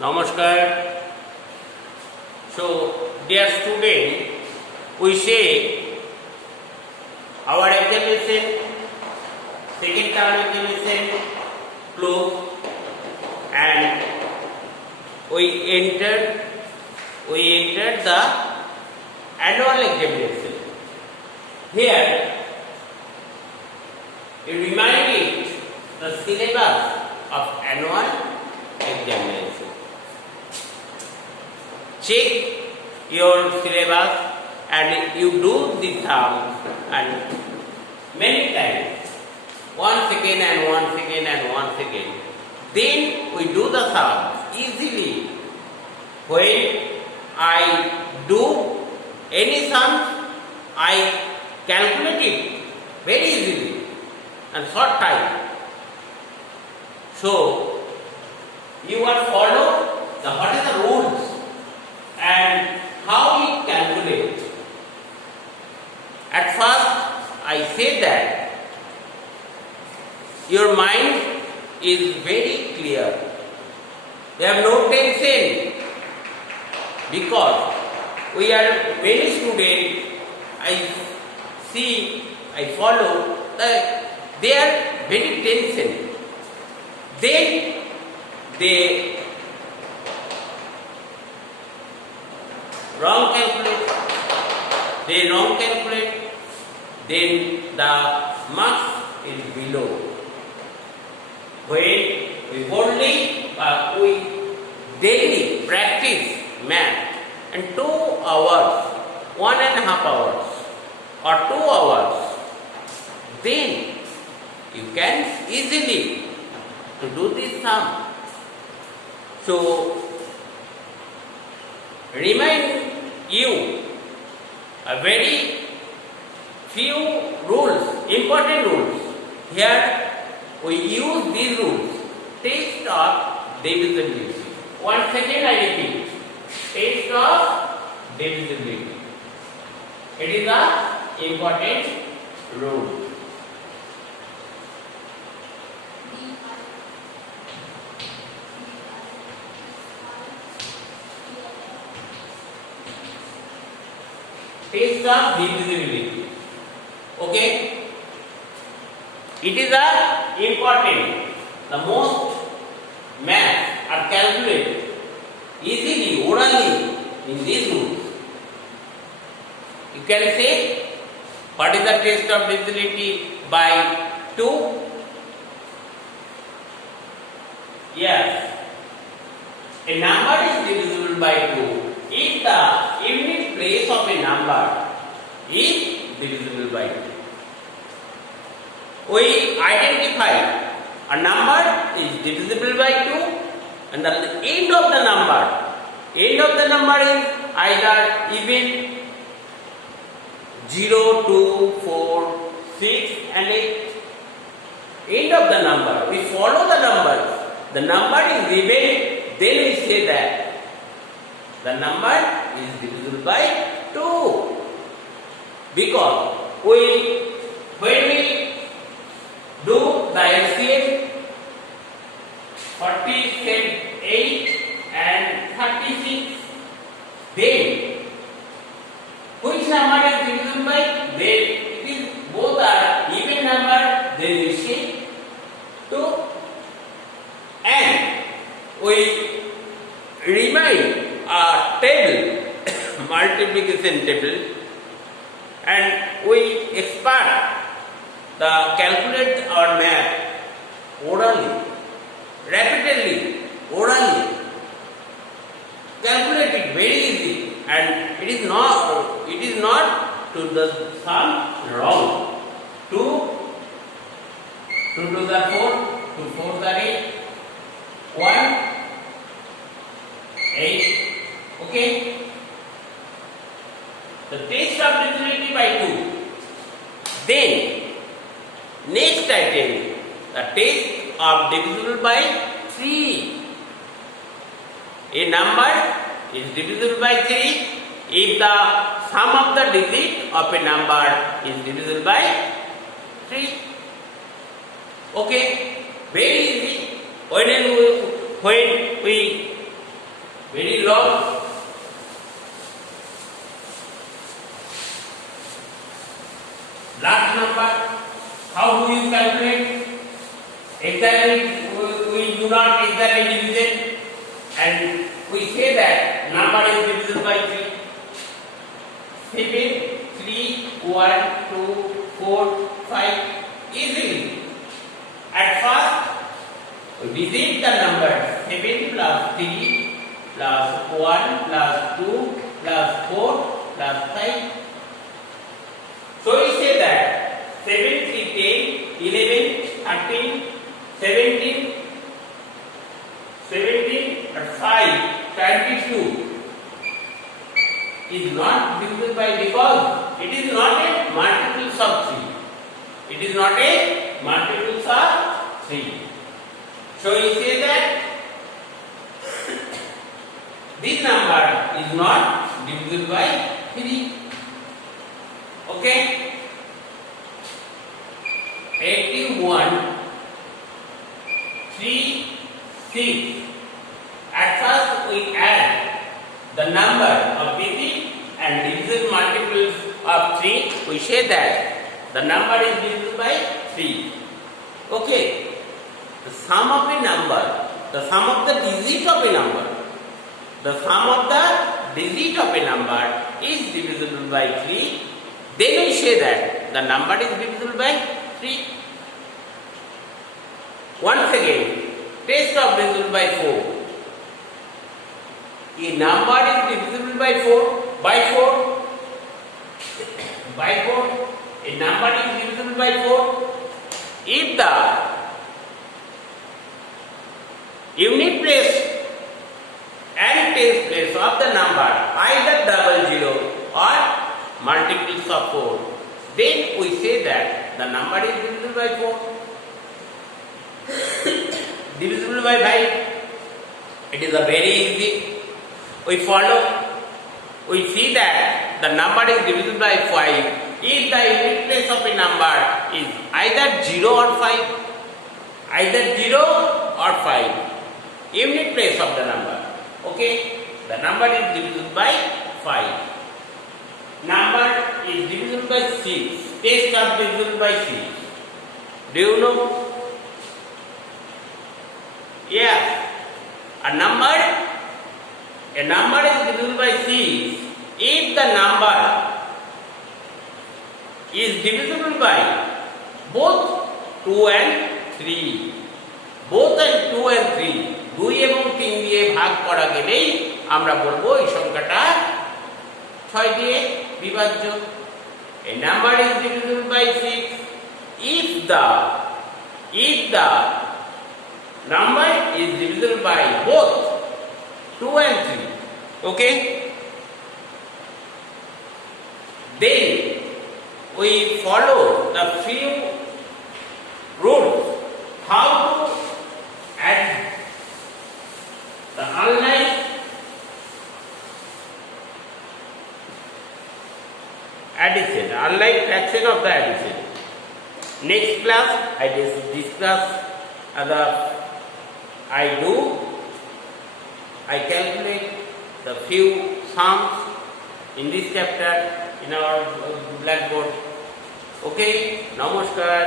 Namaskar. So, dear student, we say our examination, second term examination close, and we entered the annual examination. Here, you remind it the syllabus of annual examination. Check your syllabus and you do the sums and many times, once again and once again and once again. Then we do the sums easily. When I do any sums, I calculate it very easily and short time. So, you are follow what is the rules and how we calculate. At first, I say that your mind is very clear. You have no tension because we are many students. I follow that they are very tension. Then they wrong calculate, then the marks is below. When we we daily practice math and 2 hours, 1.5 hours or 2 hours, then you can easily to do this sum. So, remind you a very few rules, important rules. Here we use these rules. Test of divisibility. Once again I repeat. Test of divisibility. It is an important rule. Test of divisibility. Okay? It is a important. The most math are calculated easily, orally in these rules. You can say what is the test of divisibility by 2? Yes. A number is divisible by 2 if the unit place of a number is divisible by 2. We identify a number is divisible by 2 and the end of the number is either even 0, 2, 4, 6 and 8. End of the number. We follow the numbers. The number is even, then we say that the number is divisible by 2. Because when we do the LCM, 48 and 36, then which number is divisible by? Then it is both are even number, then we say 2. And we remind a table, multiplication table, and we expert the calculate our math orally, repeatedly, orally. Calculate it very easy, and it is not to the sum wrong. 2 to the 4, 2 4 the 8, 1 8. Okay. The test of divisibility by 2. Then next I tell you the test of divisible by 3. A number is divisible by 3 if the sum of the digit of a number is divisible by 3. Okay, very easy. When we very long. Last number, how do you calculate? Exactly, we do not exactly division, and we say that number is divisible by 3. 7, 3, 1, 2, 4, 5, easily. At first, we divide the number 7 plus 3 plus 1 plus 2 plus 4 plus 5. So we say that 7, 3, 10, 11, 13, 17, 17 and 5, 22 is not divisible by, because it is not a multiples of 3. It is not a multiples of 3. So we say that this number is not divisible by 3. Okay? 81, 3, 6. At first we add the number of digits and divisible multiples of 3. We say that the number is divisible by 3. Okay? The sum of a number, the sum of the digit of a number, the sum of the digit of a number is divisible by 3. Then we say that the number is divisible by 3. Once again, test of divisible by 4. A number is divisible by 4. By 4. By 4. A number is divisible by 4. If the unit place and tens place of the number either double zero or multiples of 4, then we say that the number is divisible by 4. Divisible by 5. It is a very easy. We follow. We see that the number is divisible by 5 if the unit place of a number is either 0 or 5. Either 0 or 5. Unit place of the number. Okay? The number is divisible by 5. Number is divisible by 6. Test of divisible by 6. Do you know? Yes. A number is divisible by 6 if the number is divisible by both 2 and 3. Both and 2 and 3. 2 এবং 3 দিয়ে ভাগ করা গেলেই আমরা বলবো এই সংখ্যাটা 6 দিয়ে বিভাজ্য। A number is divisible by 6 if the number is divisible by both 2 and 3. Okay? Then we follow the few rules how to add the unlike addition, unlike fraction of the addition. Next class I discuss I calculate the few sums in this chapter in our blackboard. Okay, namaskar.